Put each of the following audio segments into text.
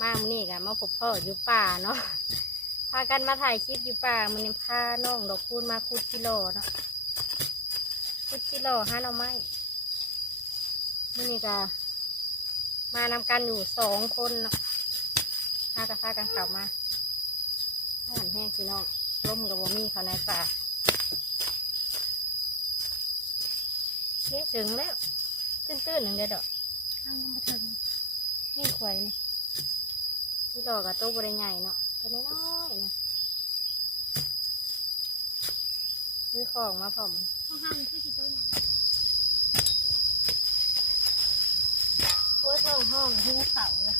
มามื้อนี้กันมาพบพ่ออยู่ป่าเนาะพากันมาถ่ายคลิปอยู่ป่ามันนี้พาน้องดอกคูณมาคุดกิโลเนาะคุดกิโลห้าหน่อไม้มื้อนี้ก็มานำกันอยู่สองคนเนาะพากันพากันเข่ามาห่านแห้งพี่น้องร่มกับบ่มีเขาในป่าเฮ้ถึงแล้วตื้นๆหนึ่งเดียวดอกเอายังมาถึงนี่ควายนี่ ที่ดอกกับตัวบริใหญ่เนาะตัวนี้น้อยๆนะซื้อของมาพร้อมข้างห้างคือที่โต๊ะใหญ่โอ้ยท้องห้องหิ้วเขาเลย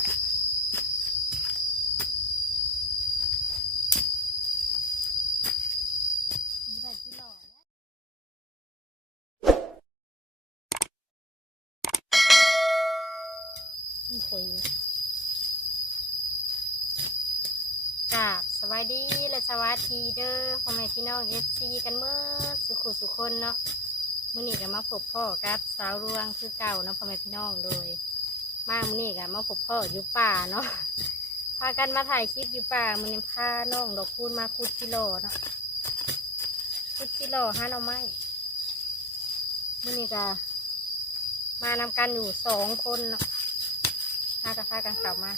ไม่ได้ที่หล่อแล้วนี่คุยกราบ สวัสดีและสวัสดีเด้อพ่อแม่พี่น้องเอฟซีกันเมื่อสุขุสุคนเนาะมื่อนี้ก็มาพบพ่อกับสาวรวงคือเก่าเนาะพ่อแม่พี่น้องโดย มามื่อนี้ก็มาพบพ่ออยู่ป่าเนาะพากันมาถ่ายคลิปอยู่ป่ามันนี้พาน้องดอกคูณมาคุดกิโลเนาะคุดกิโลห้าหน่อไม้มื่อนี้ก็มานำกันอยู่สองคนเนาะพากันพากันเข่ามา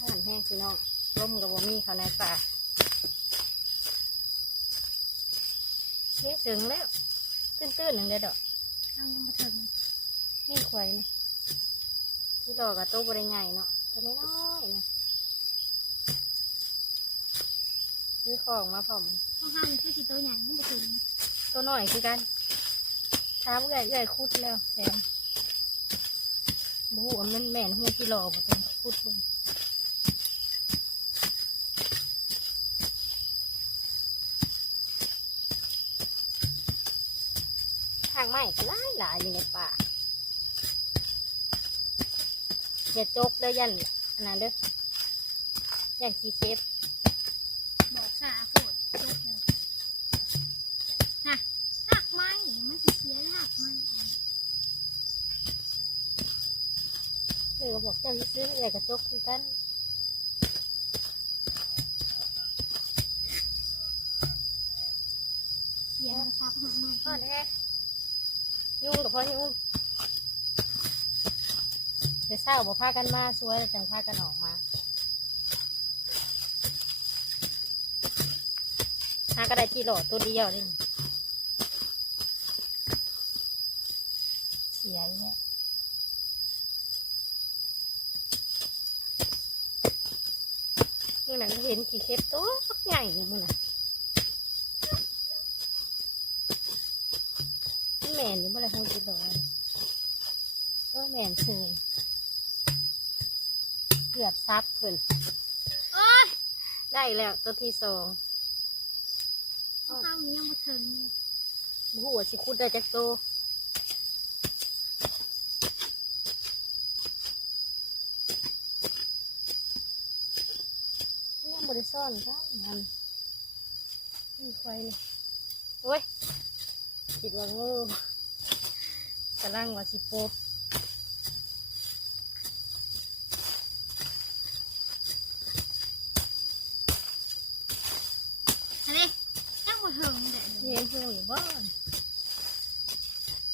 ห่านแห้งพี่น้อง ร่มกับบ่มีเขาในป่าเฮ้ถึงแล้ว ตื้นๆหนึ่งเดียวดอกเอายังมาถึงนี่ควายนี่ที่ดอกกับตัวบริใหญ่เนาะตัวนี้น้อยๆนะซื้อของมาพร้อมข้างห้างคือที่โต๊ะใหญ่ยังมาถึงตัวน้อยคือกันช้าเอื่อยเอื่อยคุดแล้วแถมบูว่ามันแม่นหัวกิโลบ่ตัวคุดเบิ่งางไม้ก็หลายหลายอยู่ในป่าอย่าจกเด้อยันอันนั้นเด้อยันขี้เซฟบอกสาโคตรจบเลยน่ะหักไม้มันสิเสียหักไม้เลยก็บอกเจ้าที่ซื้ออะไรกับจกคือกันเสียกระชับหักไม้พ่อแท้ ยุ่งกับพ่อยุ่งเดี๋ยวเศร้าบอกพากันมาสวยแล้วจังพากันออกมา หาก็ได้ที่โหลดตัวเดียวนี่เสียเนี่ยเมื่อนั้นเห็นกี่เคปตัวใหญ่เลยเมื่อนั้น แม่นอยู่เมื่อไรคงจะบอกก็แม่นเคยเกือบซับเพิ่นโอ้ยได้แล้วตัวที่สองข้างห้างนี้ยังมาถึงหัวาสิคุดได้จากโตวยังบริซ่อนจ้างันนี่ควายนี่โอ้ย คิดว่างูกำลังว่าสิโปบอันนี้ยังมาถึงเด็ดเรียนหูอยู่บ้าน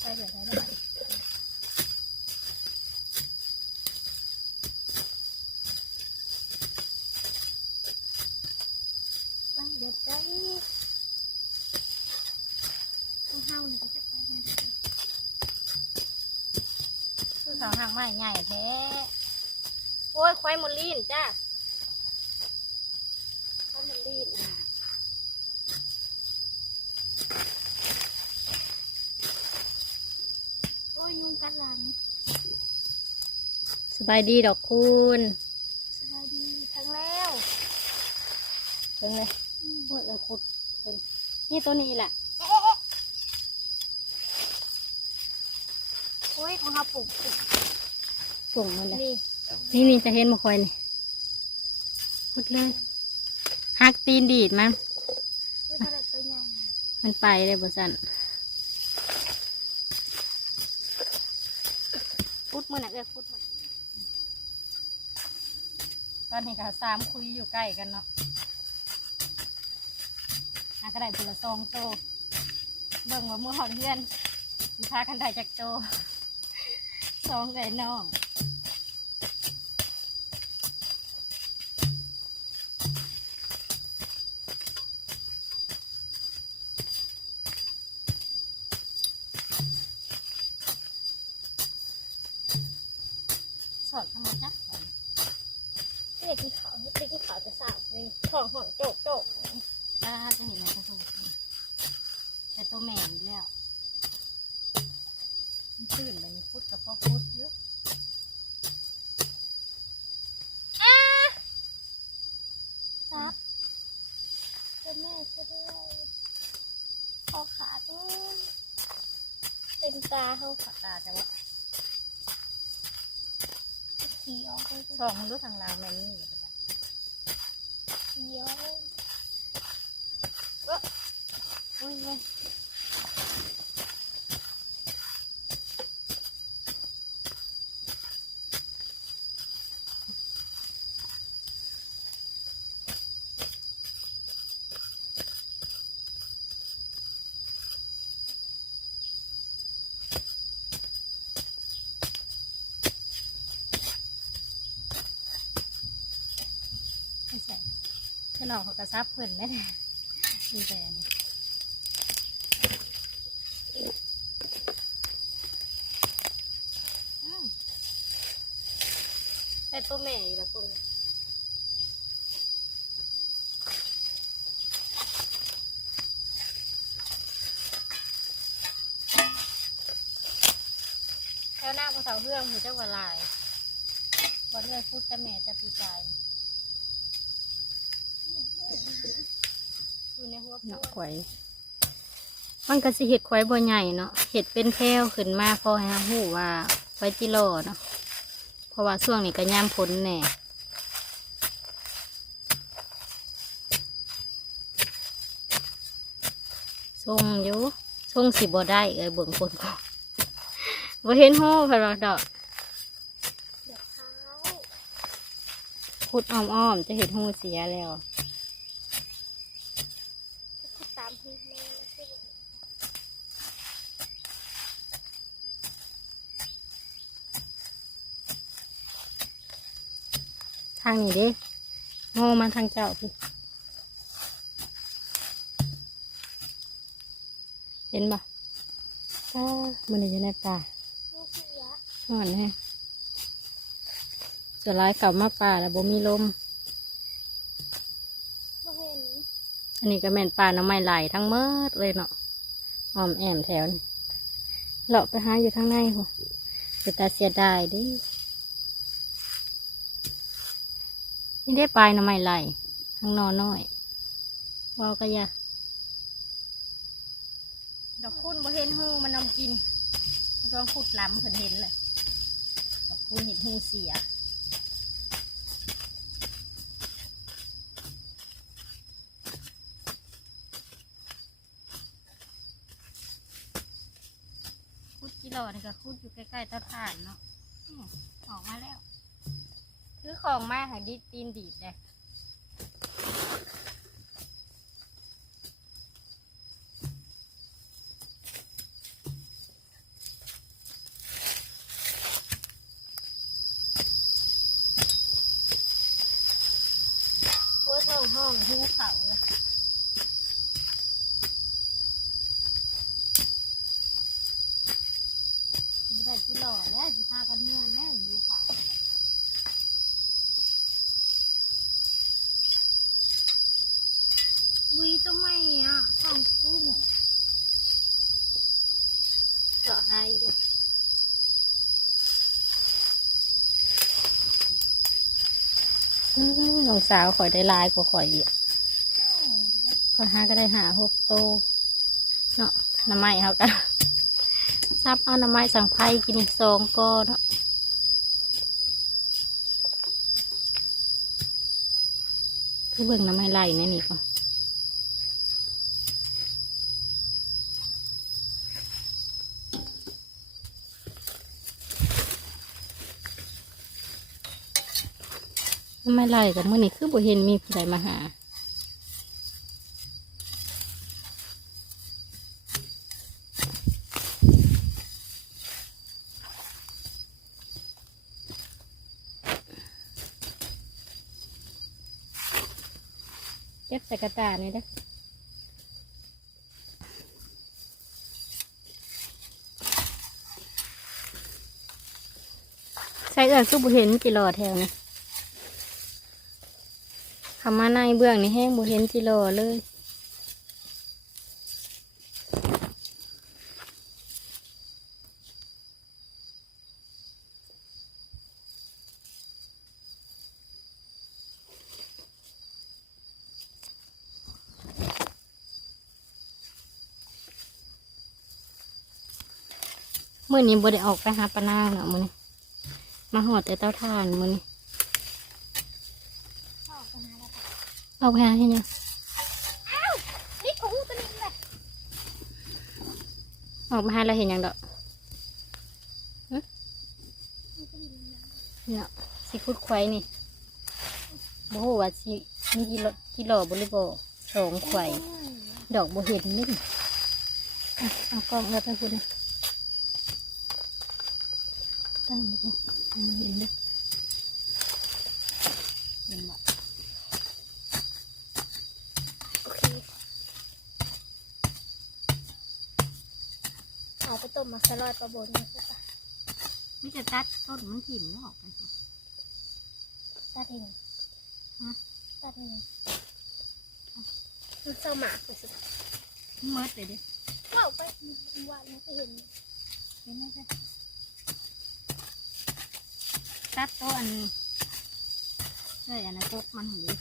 ไปแบบไหนได้ไปเด็ดใจ ข้างห้างนี่ก็จะไปไม่ได้ คือ เขาหางไม้ใหญ่แท้โอ้ยควายมดลีนจ้าควายมดลีนโอ้ยยุงกัดหลังสบายดีดอกคูณสบายดีทั้งแล้วเพิ่งเลยโอ้ยเราขุดนี่ตัวนี้แหละ โอ้ย ของเขาปลูกปุ่งมันเลยนี่นี่นี่จะเห็นมาคอยนี่ขุดเลยหักตีนดีดมันเพื่ออะไรตัวใหญ่มันไปเลยบสันพุดมือหนักเลยพุดมืออนนี้ก็สามคุยอยู่ใกล้กันเนาะอาก็ได้ผละซองโต เบิ่งว่ามือหอดเพื่อนมีพากันได้จากโต ซองไก่น้องสอดทำไมจ๊ะเด็กที่เขาเด็กที่เขาจะสาวเลยของหอมโจกโจกถ้าจะเห็นมันจะถูกแต่ตัวแม่นแล้ว มันตื่นเลยมีพุดกับพ่อพุดเยอะซับเป็นแม่ช่วยด้วยคอขาดเต็มตาเขาขอตาแต่ว่าขี่ออกไปสองมันรู้ทางลาวแม่นี่อยู่จ้ะขี่ออกอุ้ยเว้ย ถ้าน้องเขากระซับเพิ่นได้เลยดีแต่อันนี้อ้าวแต่ตัวแม่อีกแล้วคุณแถวหน้าภูเสาเรื่องหูเจ้าว่าลายบอลเลยพูดกับแม่จะปีกาย อยู่ในหัวเนาะพวกข่อยมันก็สิเห็ดข่อยบ่ใหญ่เนาะเห็ดเป็นแพรวขึ้นมาพอให้เราหูว่าไฟจิโร่เนาะเพราะว่าช่วงนี้ก็ย่ามพ้นแน่ทรงอยู่ทรงสิบ่ได้เอ้ยเบิ่งคนก็บ่เห็นหูเพิ่นว่าดอกเดี๋ยวเท้าขุดอ้อมๆจะเห็ดหูเสียแล้ว จะตามพี่แม่แล้วสิ ทางนี้เด้โง่มาทางเจ้าพี่ เห็นปะอ้ามันอยู่ในป่าห่อนแฮะจะร้ายกลับมาป่าแล้วบ่มีลม อันนี้ก็แม่นป่าน้ำไม้ไหลทั้งเมิดเลยเนาะอ้อมแอมแถวเลาะไปหาอยู่ทางในหัวจะตาเสียดายดิ นี่ได้ปลายน้ำไม้ไหลข้างนอน้อยว่าวก็ยาดอกคุณบ่เห็นหูมันนำกินต้องขุดล้ำเพิ่นเห็นเลยดอกคุณเห็นหูเสียคุดกิโลนี่ก็คุดอยู่ใกล้ๆต้าถ่านเนาะออกมาแล้ว คือของมาหาดิตีนดีดเลยโอ้ยท้องห้องหูเขาเลยสิได้กิโลแล้วสิพากันเมื่อแน่หูเขา วีตัวไม่อะของกุ้ง เจาะให้ดู อื้อน้อง สาวข่อยได้ลายกว่าข่อยอีกข่อยหาก็ได้หาหกโตเนาะน้ำไม้เขากันซับเอาน้ำไม้สั่งไพ่กินอีกสองก้อนเนาะคือเบิ่งน้ำไม้ไหลนี่นี่ก่อน ไม่ไล่กับมื่อนี้คือบ่เห็นมีผู้ใดมาหา เก็บใส่กระตานี่เด้อใส่เอื้อนคือบ่เห็นจิรอดแถวนี้ คำมาในเบื้องนี่แห้งบ่เห็นจิรอเลยมื่อนี้บ่ได้ออกไปหาปลานางเนาะมื้อนี้มาหอดแต่เต้าถ่านมื้อนี้ เข้าไปหาแล้วค่ะ ออกไปหาให้ยังนี่ของอูตัวนี้แหละออกมาหาแล้วเห็นหยังดอกอูตัวนี้นะเนาะสิคุดควายนี่บ่ฮู้ว่าสิมีกี่โลกี่โลบ่หรือบ่สองควายดอกบ่เห็นนี่อะเอากล้องเอาไปพูดนะตั้งไว้ก่อนให้มันเห็นเด้อเห็นบ่ โอเค เอาไปต้มมาสลอยปลาบนนะจ๊ะมีแต่ตัดต้นมันถิ่มแล้วออกไปตัดเองฮะตัดเองมันเศร้าหมากไปสุดเมิดเลยเด้ว้าวไปวันนี้ก็เห็นเห็นไหมคะตัดต้นเลยอันนั้นตกมันหรือ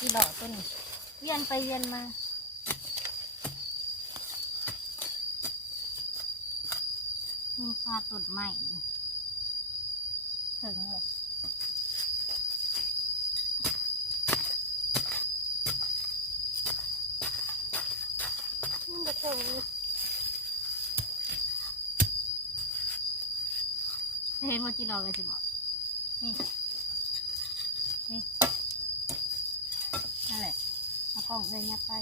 ที่หล่อต้นนี้เวียน ไปเวียนมา มีฟาต้นใหม่ ถึงเลยมันจะถึงเห็นว่าจีรอกันสิบอกนี่ นี่นั่นแหละ กล้องเลยยับไป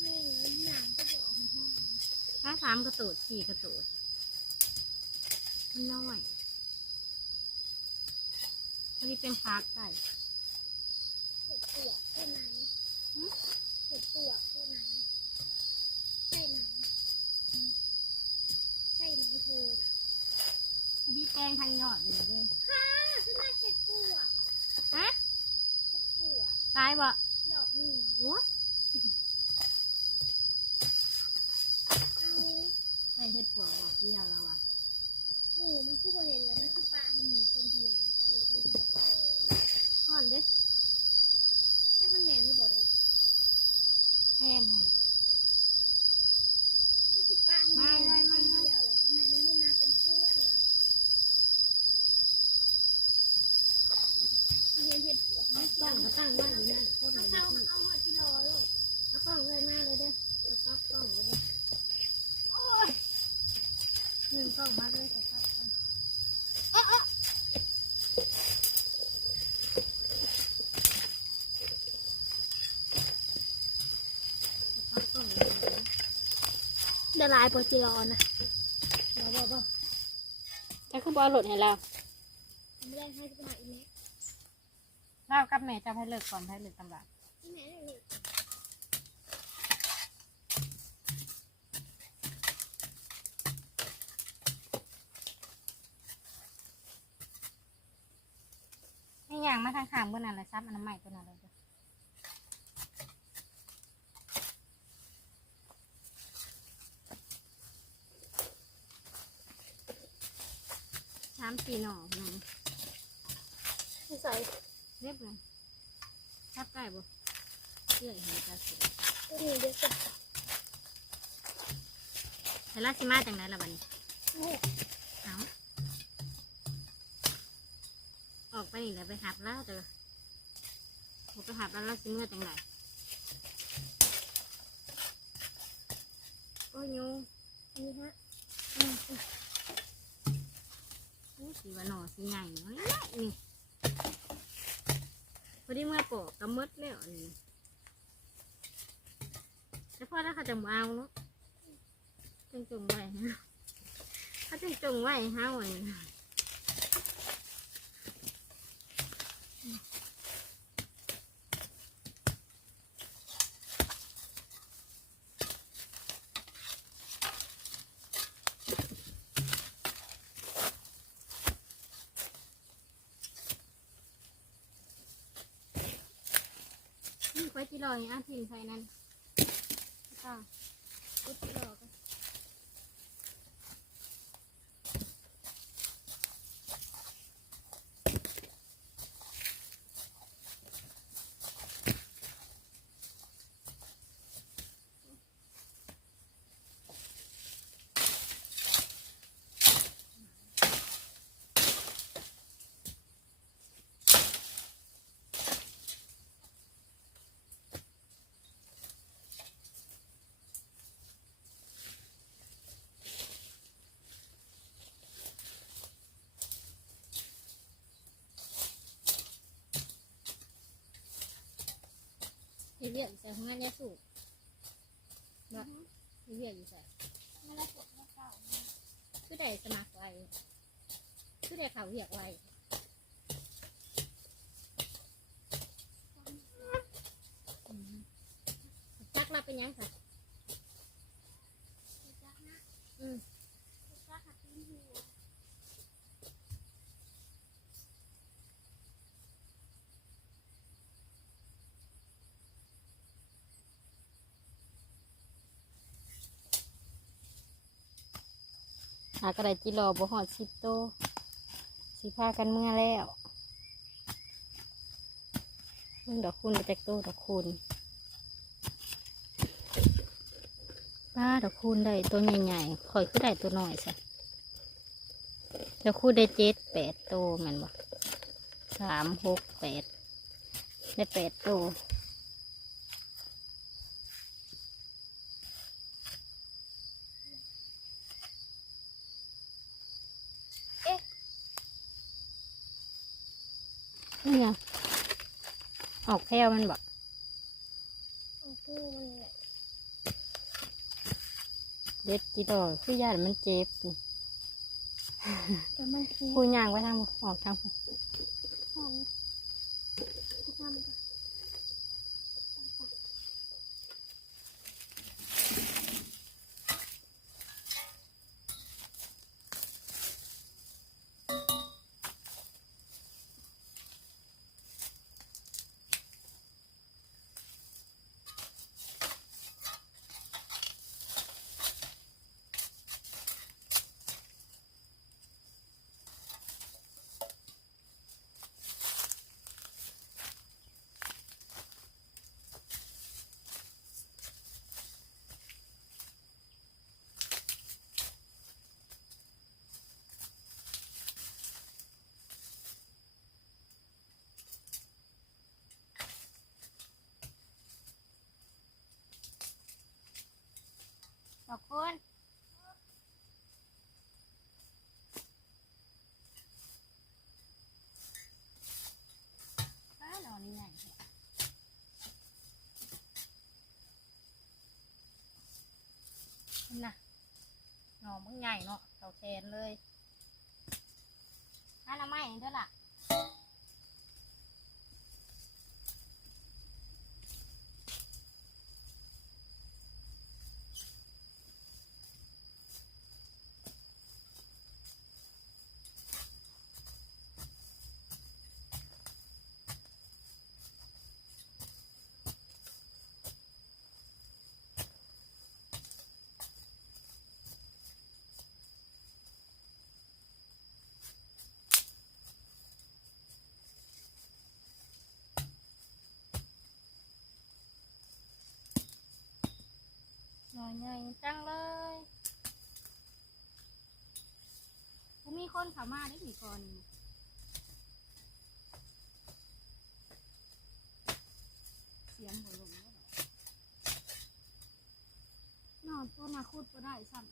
ให้หนังก็จะออกมาห้องถ้าสามกระตูดสี่กระตูดมันน้อยอันนี้เป็นพักไก่เห็ดปวกใช่ไหมเห็ดปวกใช่ไหมใช่ไหมใช่ไหมเธออันนี้แกงทางยอดเลยด้วย ฮะเห็ดปวกตายบ่ดอกหนึ่งโอ้เอาใช่เห็ดปวกบอกเดียวแล้วอะหมูมันคือบ่เห็นแล้วมันคือปลาให้หมูคนเดียวอยู่คนเดียวอ่อนเด้แค่มันแมนหรือบ่ได้แม่นเลย มันคือปลาให้หมูอยู่คนเดียวแหละทำไมมันไม่มาเป็นเพื่อนล่ะเห็นเห็ดปวกไม่ กล้ ต้ อ อง ง ก็ตั้งไว้อยู่นั่นโคตร เอา เลย เข้าเอาหอดที่รอลูก เอากล้องเลยมาเลยเด้อเอากล้องกล้องเลยเด้อ โอ้ย หนึ่งกล้องมาเลยแต่ครับกล้อง เอ๊ะเอ๊ะ เอากล้องเลยเด้อ เดยวลายโปรจิรอนะบ่บ่บ่จะคือบ่เอาหลุดให้เราไม่ได้ให้ไปหาอีเมลเรากับแม่จะให้เลิกก่อนให้เลิกตำราอีเมลได้เลยไม่อย่างมาทางข้างบนนั่นแหละซับอันน้ำใหม่ตัวนั้นเลยเด้อสามสี่หน่อหนึ่งไม่ใส่เรียบเลยทับได้บ่เชื่อเห็นตาเสียตัวนี้เดี๋ยวจะนแต่ละสิมาจากไหนล่ะบัดนี้นี่เอาออกไปนี่แหละไปหับแล้วเด้อผมไปหับแล้วเราสิเมื่อจังไหนโอ้ยยูนี่ฮะ อู้สีว่าหน่อสีใหญ่น้อยนี่พอดีเมื่อปอกก็หมดแล้วนี่แต่พอแล้วเขาจะมาเอาเนาะจงจงไว้เขาจงจงไว้ห้าวัน นี่ไว้จีรออย่างอาทินใส่นั่นก็พุดที่รอกัน เฮ็ดเรียกอยู่ใส่ของงานยาสูบเนาะเฮ็ดเรียกอยู่ใส่ไม่ได้ปวดไม่เก่าคือได้สมัครไว้คือได้เขาเรียกไว้อืมจักเราเป็นหยังค่ะจักนะอืม จักหักลิ้นหัว หากระไรจิรอบ่หอดสิโตสิพากันเมื่อแล้วเบิ่งดอกคุณมาจกโตดอกคุณป้าดอกคุณได้ตัวใหญ่ๆข่อยคือได้ตัวน้อยซะดอกคุณได้เจ็ดแปดโตแมันบ่สามหกแปดได้แปดโต นี่ไงออกแค่มันบอกมันคือมันแหละเด็ดจีดอกคือยานมันเจ็บนี่แต่มันคือพูย่างไว้ทางออกทาง หอมทำ ด อกคุณป้าหนอนใหญ่แท้นี่นะหนอนมึงใหญ่เนาะเท่าแขนเลยอันละไม่เด้อล่ะ ใหญ่จังเลยกูมีคนเขามาได้กี่คนเสียงหัวลงนอนตัวนาคูดก็ได้สั่ง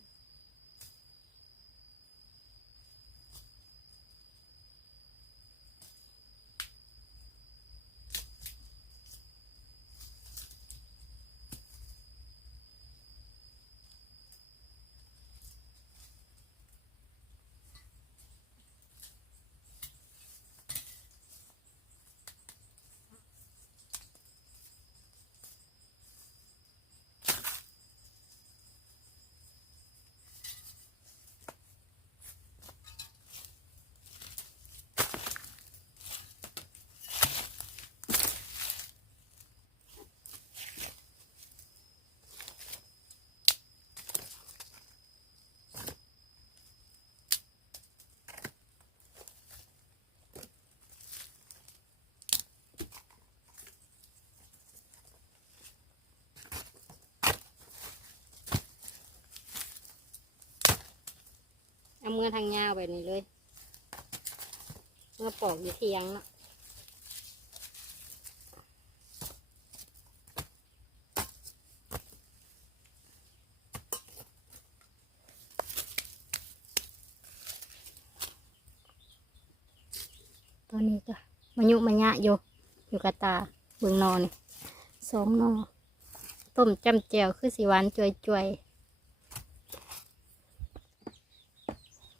เอาเมื่อทางยาวไปนี่เลย เมื่อปอกอยู่เทียงเนาะตอนนี้ก็มายุมายะอยู่อยู่กับตาเบิ่งนอนนี่สองนอต้มจำแจวคือสีหวานจวยๆ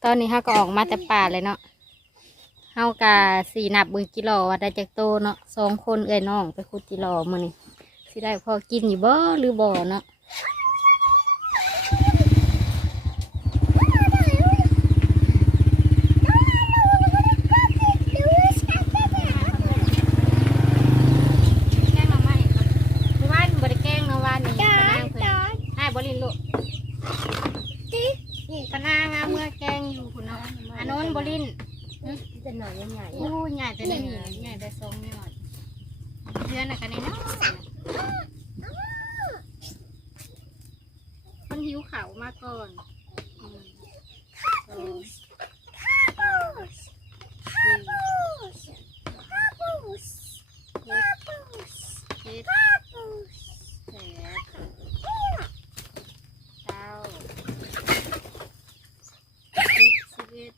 ตอนนี้เขาก็ออกมาแต่ป่าเลยเนาะเขากาสีนับเบึงกิโลว่าได้จากโตเนาะสองคนเอ้ยน้องไปขุดกิโลมือนี่สิได้พอกินอยู่บ่หรือบ่เนาะแกงหน่อไม้ครับเมื่อวานบ่ได้แกงเนาะวานนี้ จ้า ก็นั่งเพิ่น จ้า ให้บรินลูกนี่คณะงามเมื่อแกง อยู่คุณเนาะอันโน้นบรินจะหน่อยยังไงอู้ใหญ่แต่ได้หนีใหญ่แต่ทรงยอดเดือนน่ะกันในน้อยคนหิวเขาวมาก่อนอืมสองสามสี่เจ็ดเจ็ดแปดเก้าสิบสิบเอ็ด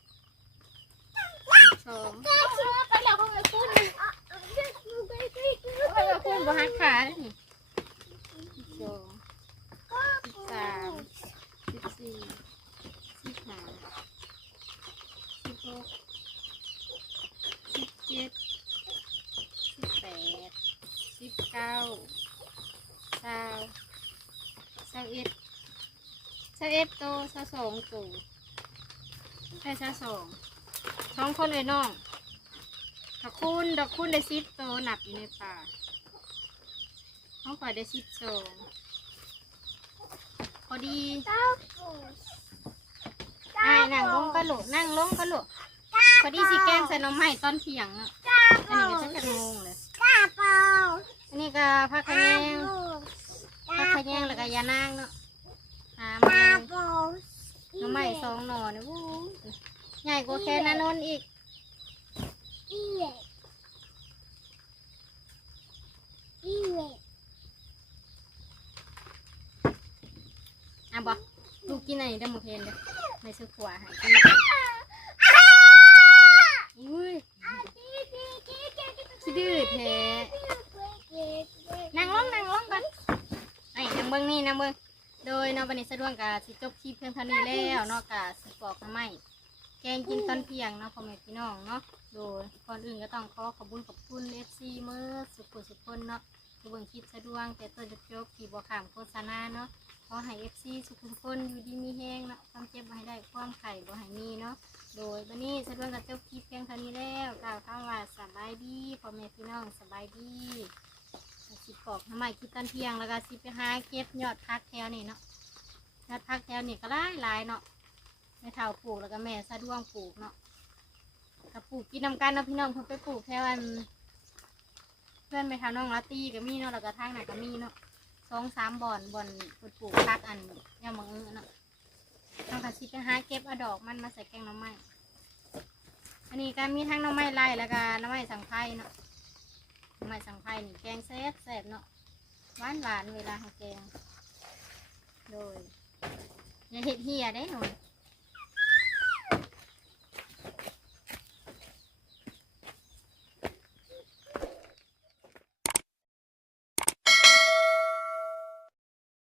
สิบสอง ไปแล้วพ่อไปคุณ โอ้ยว่าคุณบ่ฮักขาเลยนี่สิบสองสิบสามสิบสี่สิบห้าสิบหกสิบ เจ็ดสิบแปดสิบเก้าสาวสาวเอ็ดสาวเอ็ดโตสาวสองโตใช่สาวสองสองคนเลยน้องดอกคุณดอกคุณได้สิบโตหนับอยู่ในป่าห้องข่อยได้สิบสองพอดีอ่านั่งลงก็หลุนั่งลงก็หลุ พอดีสิแกงใส่หน้ำใหม่ตอนเที่ยงเนาะอันนี้ก็จะจะงงเลยกาปูอันนี้ก็ผักขะแยงผักขะแยงแล้วก็ยานางเนาะหามากาเลยเปล่าหน้ำใหม่สองหน่อเนี่ยวู้ใหญ่กว่าแค่นั้นนนอีกอีเวอีเวอะบอกลูกกินอะไรได้หมดเพลนเด้อไม่ซื้อขวาใหายกินอุ้ยสิ ดื้อแท้นั่งลงนั่งลงกันไอ้นั่งเบิ้งนี่นั่งเบิ้งโดยนาะวันนี้สะดวกกะสิจบคลิปเพียงเท่านี้แล้วเนาะกะสิปอกหน้ำไมแกงกินตอนเที่ยงเนาะพ่อแม่พี่น้องเนาะโดยก่อนอื่นก็ต้องขอขอบคุณขอบคุณเอฟซีเมื่อสุขสุขคนเนาะที่เบิ่งคลิปสะดวกแต่ต้นจะจบที่บ่ขามโฆษณาเนาะขอให้เอฟซีสุขุมคนอยู่ดีมีแห้งเนาะความเจ็บบ่ให้ได้ความไข่บ่ให้มีเนาะ โดยวันนี้สะดวกกับเจ้าคลิปเพียงเท่านี้แล้วกล่าวคำว่าสบายดีพ่อแม่พี่น้องสบายดีสิปอกทำไมคิดตอนเที่ยงแล้วก็สิไปหาเก็บยอดพักแถวนี่เนาะยอดพักแถวนี่ก็หลายหลายเนาะแม่เฒ่าปลูกแล้วก็แม่สะดวกปลูกเนาะกับปลูกกินนำกันเนาะพี่น้องเพิ่นไปปลูกแถวอันเพื่อนไปทำน้องลาตี้ก็มีเนาะแล้วก็ทางไหนก็มีเนาะสองสามบ่อนบ่อนปลูกปลูกพักอันย่ามังเออเนาะ ทางกะสิไปหาเก็บเอาดอกมันมาใส่แกงหน้ำไม้อันนี้ก็มีทั้งหน้ำไม้ไล่แล้วก็หน้ำไม้สังไพ่เนาะหน้ำไม้สังไพ่นี่แกงแซ่บแซ่บเนาะหวานหวานเวลาเขาแกง โดยอย่าเห็ดเหี่ยได้หน่อย